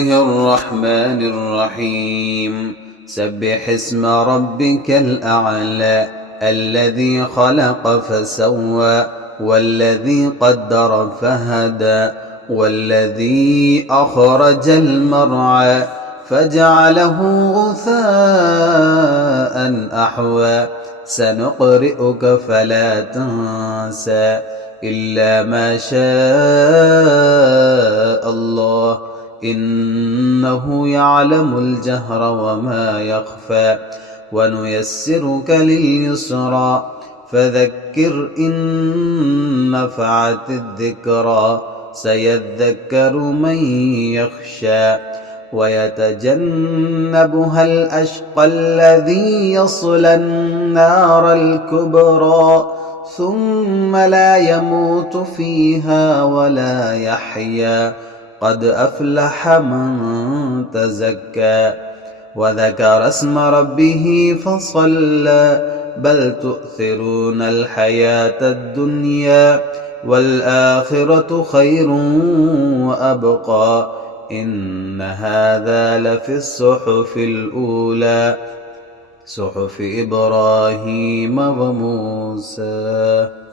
الله الرحمن الرحيم سبح اسم ربك الأعلى الذي خلق فسوى والذي قدر فهدى والذي أخرج المرعى فجعله غثاء أحوى سنقرئك فلا تنسى إلا ما شاء الله إنه يعلم الجهر وما يخفى ونيسرك لليسرى فذكر إن نفعت الذكرى سيذكر من يخشى ويتجنبها الأشقى الذي يصلى النار الكبرى ثم لا يموت فيها ولا يحيا قد أفلح من تزكى وذكر اسم ربه فصلى بل تؤثرون الحياة الدنيا والآخرة خير وأبقى إن هذا لفي الصحف الأولى صحف إبراهيم وموسى.